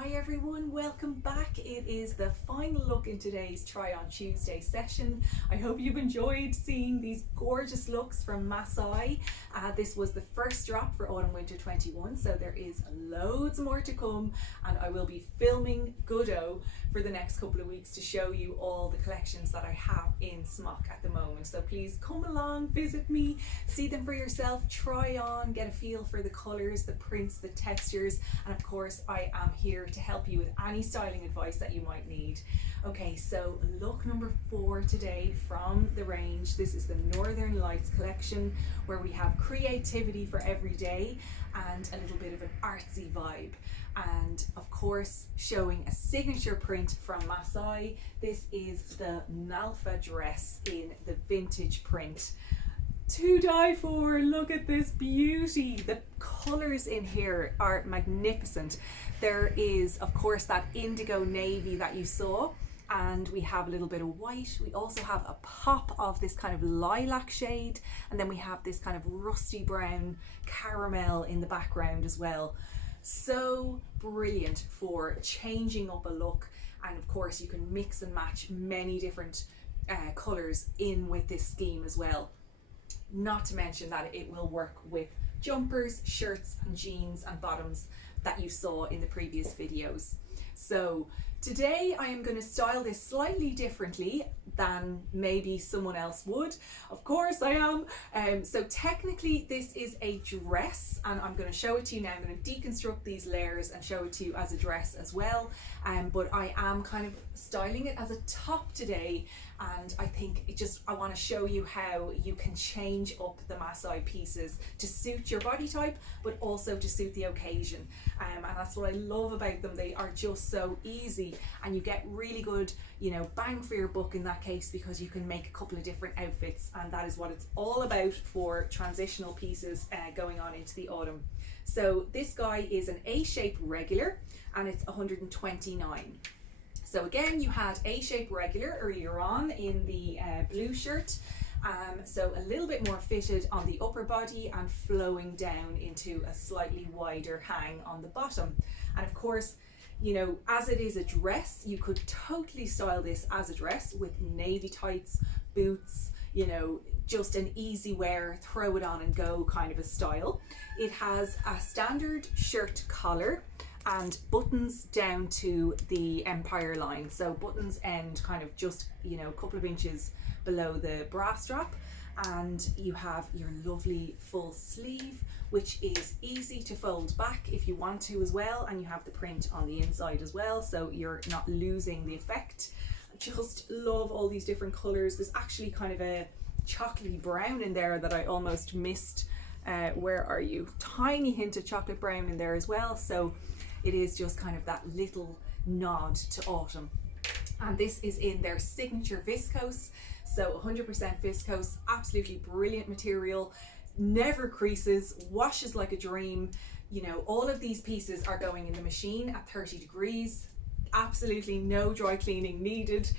Hi everyone, welcome back. It is the final look in today's Try On Tuesday session. I hope you've enjoyed seeing these gorgeous looks from Masai. This was the first drop for Autumn Winter 21, so there is loads more to come, and I will be filming Goodo for the next couple of weeks to show you all the collections that I have in Smock at the moment. So please come along, visit me, see them for yourself, try on, get a feel for the colours, the prints, the textures, and of course I am here to help you with any styling advice that you might need. Okay, so look number 4 today from the range. This is the Northern Lights collection, where we have creativity for every day and a little bit of an artsy vibe, and of course showing a signature print from Masai. This is the NALFA dress in the vintage print. To die for. Look at this beauty. The colours in here are magnificent. There is of course that indigo navy that you saw, and we have a little bit of white. We also have a pop of this kind of lilac shade, and then we have this kind of rusty brown caramel in the background as well. So brilliant for changing up a look, and of course you can mix and match many different colours in with this scheme as well. Not to mention that it will work with jumpers, shirts and jeans and bottoms that you saw in the previous videos. So today I am going to style this slightly differently than maybe someone else would. Of course I am. So technically this is a dress, and I'm going to show it to you now. I'm going to deconstruct these layers and show it to you as a dress as well. But I am kind of styling it as a top today, and I think I want to show you how you can change up the Masai pieces to suit your body type, but also to suit the occasion. And that's what I love about them. They are just so easy, and you get really good, bang for your buck in that case, because you can make a couple of different outfits, and that is what it's all about for transitional pieces going on into the autumn. So this guy is an A-shape regular, and it's 129. So again, you had A-shape regular earlier on in the blue shirt. So a little bit more fitted on the upper body and flowing down into a slightly wider hang on the bottom. And of course, as it is a dress, you could totally style this as a dress with navy tights, boots, just an easy wear, throw it on and go kind of a style. It has a standard shirt collar and buttons down to the empire line. So buttons end kind of just, a couple of inches below the bra strap. And you have your lovely full sleeve, which is easy to fold back if you want to as well. And you have the print on the inside as well, so you're not losing the effect. I just love all these different colors. There's actually kind of a chocolatey brown in there that I almost missed. Where are you? Tiny hint of chocolate brown in there as well. So it is just kind of that little nod to autumn. And this is in their signature viscose. So 100% viscose, absolutely brilliant material, never creases, washes like a dream. All of these pieces are going in the machine at 30 degrees. Absolutely no dry cleaning needed.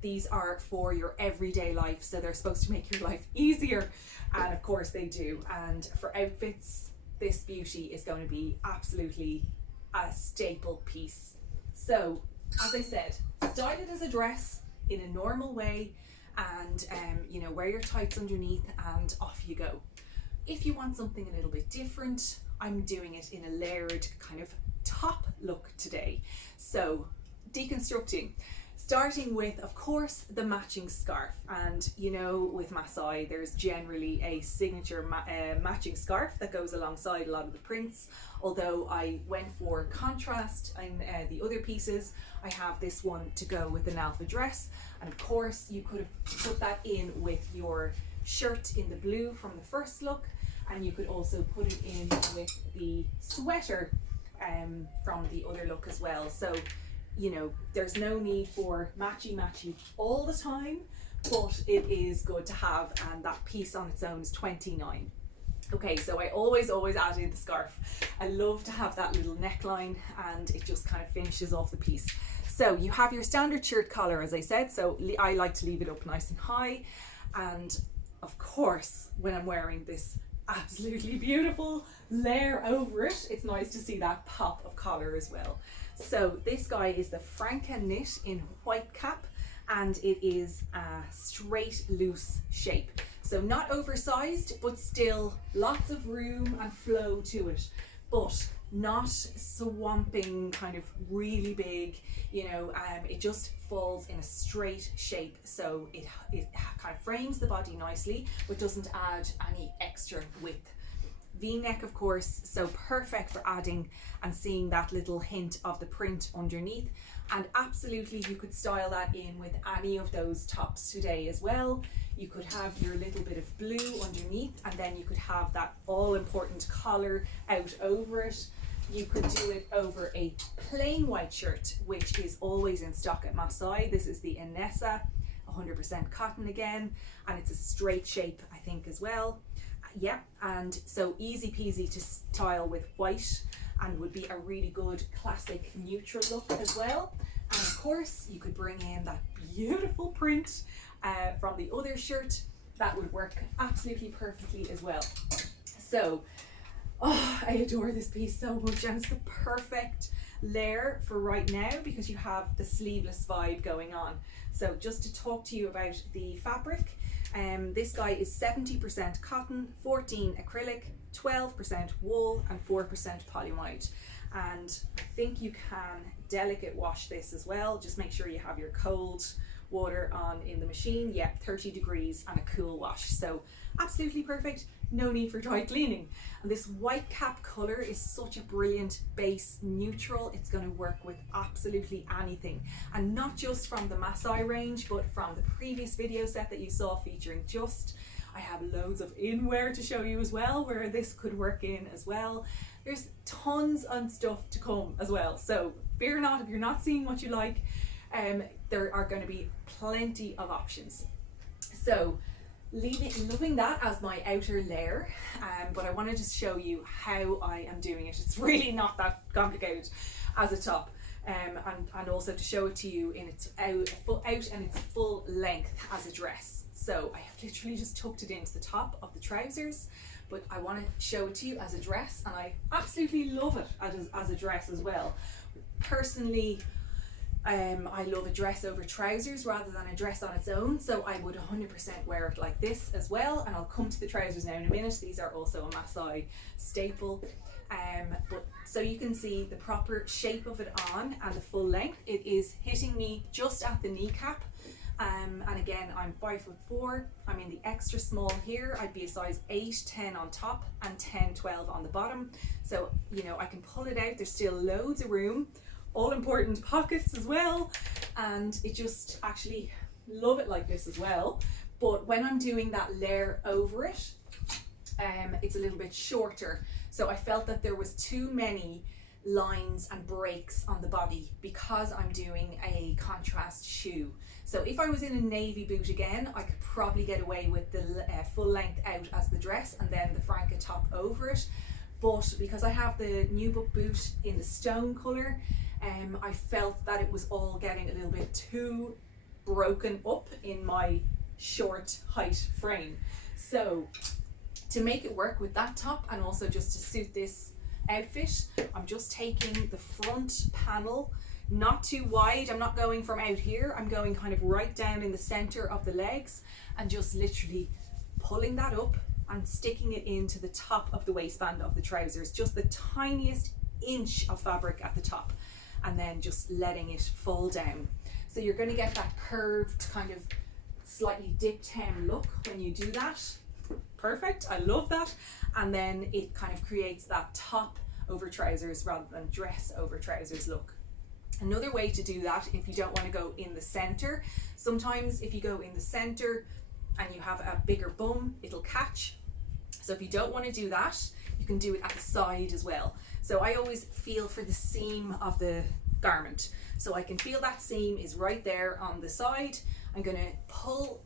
These are for your everyday life, so they're supposed to make your life easier, and of course they do. And for outfits, this beauty is going to be absolutely a staple piece. So as I said, style it as a dress in a normal way, and wear your tights underneath and off you go. If you want something a little bit different, I'm doing it in a layered kind of top look today. So deconstructing, starting with of course the matching scarf. And with Masai there's generally a signature matching scarf that goes alongside a lot of the prints, although I went for contrast in the other pieces. I have this one to go with the NALFA dress, and of course you could have put that in with your shirt in the blue from the first look, and you could also put it in with the sweater from the other look as well. So there's no need for matchy all the time, but it is good to have, and that piece on its own is 29. Okay, so I always add in the scarf. I love to have that little neckline, and it just kind of finishes off the piece. So you have your standard shirt collar, as I said, so I like to leave it up nice and high. And of course, when I'm wearing this absolutely beautiful layer over it. It's nice to see that pop of collar as well. So this guy is the FRANKA knit in WHITECAP, and it is a straight loose shape. So not oversized, but still lots of room and flow to it, but not swamping kind of really big, you know. It just falls in a straight shape, so it kind of frames the body nicely but doesn't add any extra width. V-neck, of course, so perfect for adding and seeing that little hint of the print underneath. And absolutely you could style that in with any of those tops today as well. You could have your little bit of blue underneath, and then you could have that all important collar out over it. You could do it over a plain white shirt, which is always in stock at Masai. This is the Inessa, 100% cotton again, and it's a straight shape, I think, as well. Yeah, and so easy peasy to style with white, and would be a really good classic neutral look as well. And of course you could bring in that beautiful print from the other shirt. That would work absolutely perfectly as well. So I adore this piece so much, and it's the perfect layer for right now because you have the sleeveless vibe going on. So just to talk to you about the fabric, this guy is 70% cotton, 14 acrylic, 12% wool and 4% polyamide. And I think you can delicate wash this as well. Just make sure you have your cold water on in the machine. Yeah, 30 degrees and a cool wash. So absolutely perfect. No need for dry cleaning. And this WHITECAP color is such a brilliant base neutral. It's going to work with absolutely anything, and not just from the Masai range, but from the previous video set that you saw featuring Just. I have loads of inwear to show you as well where this could work in as well. There's tons of stuff to come as well, so fear not if you're not seeing what you like. There are going to be plenty of options. So loving that as my outer layer, but I wanted to show you how I am doing it. It's really not that complicated as a top, and also to show it to you in its out and its full length as a dress. So I have literally just tucked it into the top of the trousers, but I want to show it to you as a dress, and I absolutely love it as a dress as well. Personally, I love a dress over trousers rather than a dress on its own, so I would 100% wear it like this as well. And I'll come to the trousers now in a minute. These are also a Masai staple, but so you can see the proper shape of it on and the full length. It is hitting me just at the kneecap, and again, I'm 5'4". I'm in the extra small here. I'd be a size 8, 10 on top and 10, 12 on the bottom, so you know I can pull it out. There's still loads of room, all important pockets as well, and it just actually love it like this as well. But when I'm doing that layer over it, it's a little bit shorter, so I felt that there was too many lines and breaks on the body because I'm doing a contrast shoe. So if I was in a navy boot again, I could probably get away with the full length out as the dress and then the FRANKA top over it. But because I have the NUBUCK boot in the stone colour, I felt that it was all getting a little bit too broken up in my short height frame. So to make it work with that top, and also just to suit this outfit, I'm just taking the front panel, not too wide. I'm not going from out here, I'm going kind of right down in the center of the legs, and just literally pulling that up and sticking it into the top of the waistband of the trousers, just the tiniest inch of fabric at the top, and then just letting it fall down. So you're going to get that curved kind of slightly dipped hem look when you do that. Perfect, I love that. And then it kind of creates that top over trousers rather than dress over trousers look. Another way to do that, if you don't want to go in the center, sometimes if you go in the center and you have a bigger bum, it'll catch. So if you don't want to do that, you can do it at the side as well. So I always feel for the seam of the garment, so I can feel that seam is right there on the side. I'm going to pull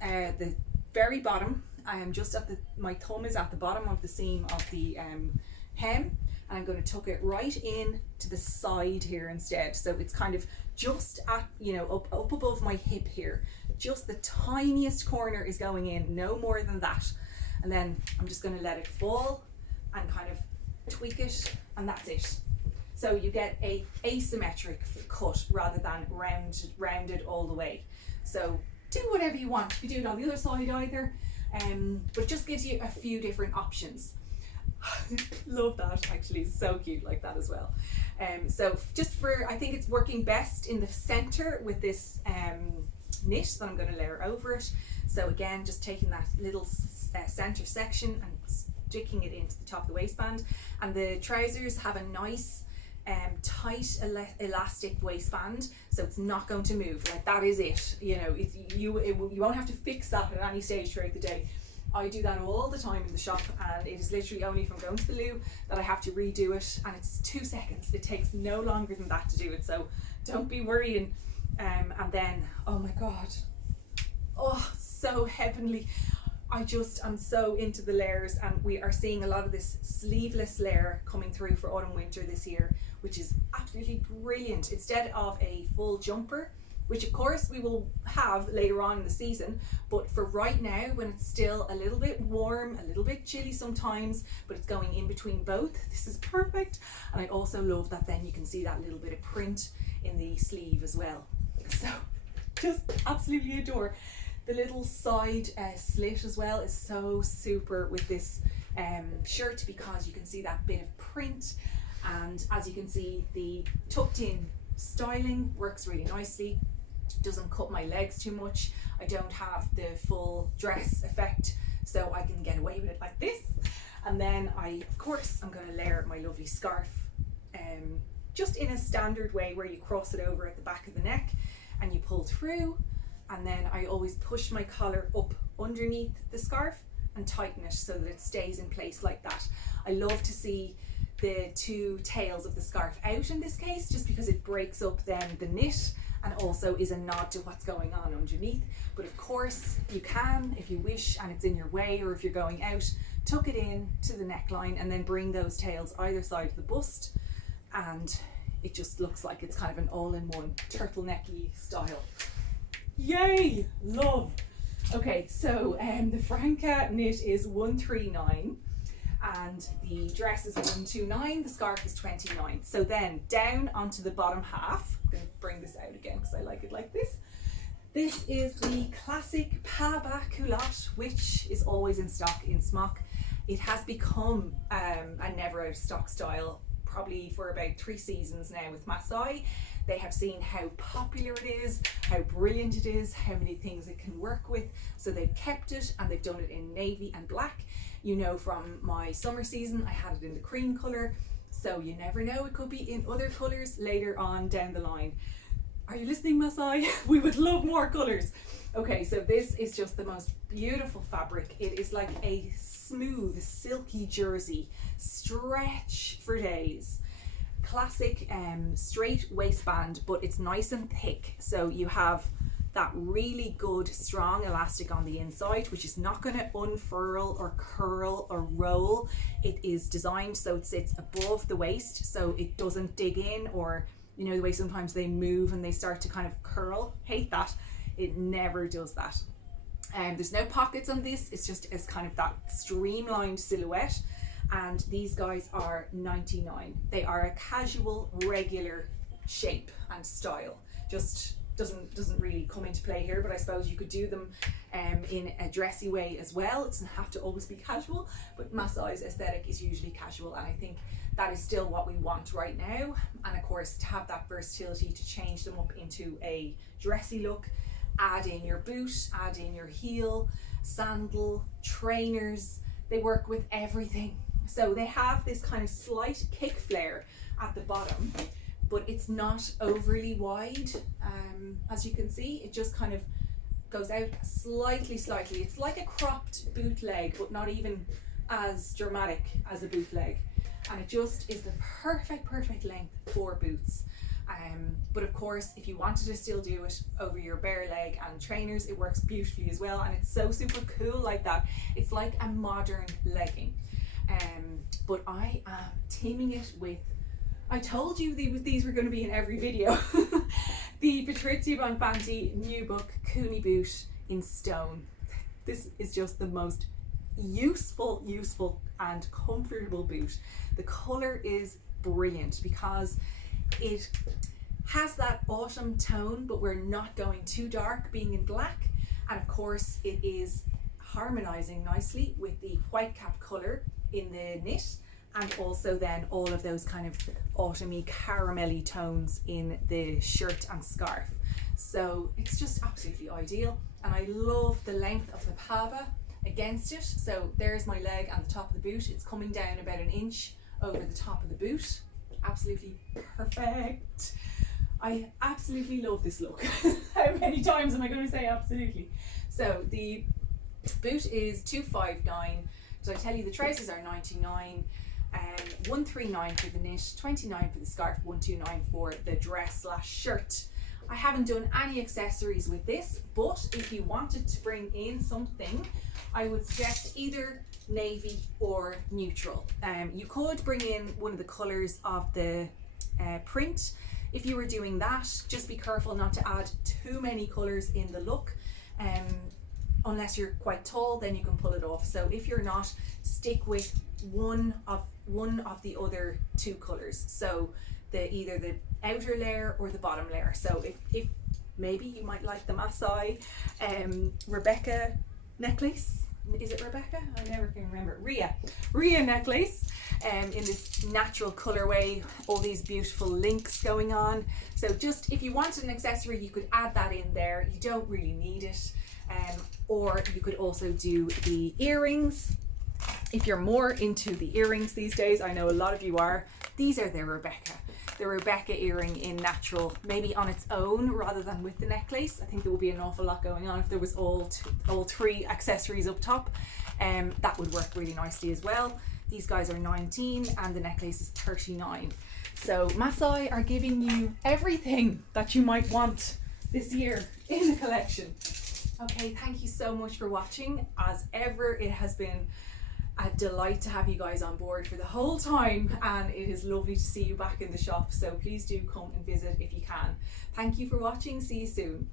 the very bottom. I am just at my thumb is at the bottom of the seam of the hem, and I'm going to tuck it right in to the side here instead. So it's kind of just at, you know, up above my hip here. Just the tiniest corner is going in, no more than that. and then I'm just going to let it fall and kind of tweak it, and that's it. So you get a asymmetric cut rather than rounded all the way. So do whatever you want. You can do it on the other side either, but it just gives you a few different options. Love that, actually, it's so cute like that as well. So just I think it's working best in the center with this knit that I'm going to layer over it. So again, just taking that little center section and sticking it into the top of the waistband. And the trousers have a nice tight elastic waistband, so it's not going to move. Like, that is it. You know, you won't have to fix that at any stage throughout the day. I do that all the time in the shop, and it is literally only if I'm going to the loo that I have to redo it, and it's 2 seconds. It takes no longer than that to do it, so don't be worrying. And then, oh my god, oh, so heavenly. I'm so into the layers, and we are seeing a lot of this sleeveless layer coming through for autumn winter this year, which is absolutely brilliant. Instead of a full jumper, which of course we will have later on in the season, but for right now, when it's still a little bit warm, a little bit chilly sometimes, but it's going in between both, this is perfect. And I also love that then you can see that little bit of print in the sleeve as well. So just absolutely adore. The little side slit as well is so super with this shirt, because you can see that bit of print, and as you can see, the tucked in styling works really nicely. Doesn't cut my legs too much. I don't have the full dress effect, so I can get away with it like this. And then of course I'm going to layer my lovely scarf, just in a standard way where you cross it over at the back of the neck and you pull through. And then I always push my collar up underneath the scarf and tighten it so that it stays in place like that. I love to see the two tails of the scarf out in this case, just because it breaks up then the knit and also is a nod to what's going on underneath. But of course you can, if you wish and it's in your way, or if you're going out, tuck it in to the neckline and then bring those tails either side of the bust, and it just looks like it's kind of an all-in-one turtlenecky style. Yay! Love! Okay, so the FRANKA knit is 139 and the dress is 129, the scarf is 29. So then down onto the bottom half, I'm going to bring this out again because I like it like this. This is the classic PABA culotte, which is always in stock in Smock. It has become a never out of stock style, probably for about 3 seasons now with Masai. They have seen how popular it is, how brilliant it is, how many things it can work with. So they've kept it, and they've done it in navy and black. You know, from my summer season, I had it in the cream colour. So you never know, it could be in other colours later on down the line. Are you listening, Masai? We would love more colours. Okay, so this is just the most beautiful fabric. It is like a smooth, silky jersey, stretch for days. Classic straight waistband, but it's nice and thick, so you have that really good strong elastic on the inside, which is not going to unfurl or curl or roll. It is designed so it sits above the waist, so it doesn't dig in, or you know the way sometimes they move and they start to kind of curl. Hate that. It never does that. There's no pockets on this, it's just as kind of that streamlined silhouette. And these guys are 99. They are a casual, regular shape and style. Just doesn't really come into play here, but I suppose you could do them in a dressy way as well. It doesn't have to always be casual, but Masai's aesthetic is usually casual, and I think that is still what we want right now. And of course, to have that versatility to change them up into a dressy look, add in your boot, add in your heel, sandal, trainers, they work with everything. So they have this kind of slight kick flare at the bottom, but it's not overly wide. As you can see, it just kind of goes out slightly. It's like a cropped bootleg, but not even as dramatic as a bootleg. And it just is the perfect length for boots. But of course, if you wanted to still do it over your bare leg and trainers, it works beautifully as well. And it's so super cool like that. It's like a modern legging. But I am teaming it with, I told you these were going to be in every video, the Patrizia Bonfanti NUBUCK KUNI boot in stone. This is just the most useful and comfortable boot. The colour is brilliant because it has that autumn tone, but we're not going too dark being in black, and of course it is harmonizing nicely with the WHITECAP colour in the knit, and also then all of those kind of autumny caramelly tones in the shirt and scarf. So it's just absolutely ideal, and I love the length of the PABA against it. So there's my leg and the top of the boot. It's coming down about an inch over the top of the boot. Absolutely perfect. I absolutely love this look. How many times am I going to say absolutely? So the boot is 259. So I tell you the trousers are 99, 139 for the knit, 29 for the scarf, 129 for the dress / shirt. I haven't done any accessories with this, but if you wanted to bring in something, I would suggest either navy or neutral. You could bring in one of the colours of the print. If you were doing that, just be careful not to add too many colours in the look. Unless you're quite tall, then you can pull it off. So if you're not, stick with one of the other two colours. So either the outer layer or the bottom layer. So if maybe you might like the Masai RABECCA necklace. Is it RABECCA? I never can remember. RHEA necklace in this natural colorway, all these beautiful links going on. So just if you wanted an accessory, you could add that in there. You don't really need it. Or you could also do the earrings. If you're more into the earrings these days, I know a lot of you are, these are the RABECCA earring in natural, maybe on its own rather than with the necklace. I think there would be an awful lot going on if there was all three accessories up top. That would work really nicely as well. These guys are 19 and the necklace is 39. So Masai are giving you everything that you might want this year in the collection. Okay, thank you so much for watching. As ever, it has been a delight to have you guys on board for the whole time, and it is lovely to see you back in the shop. So please do come and visit if you can. Thank you for watching. See you soon.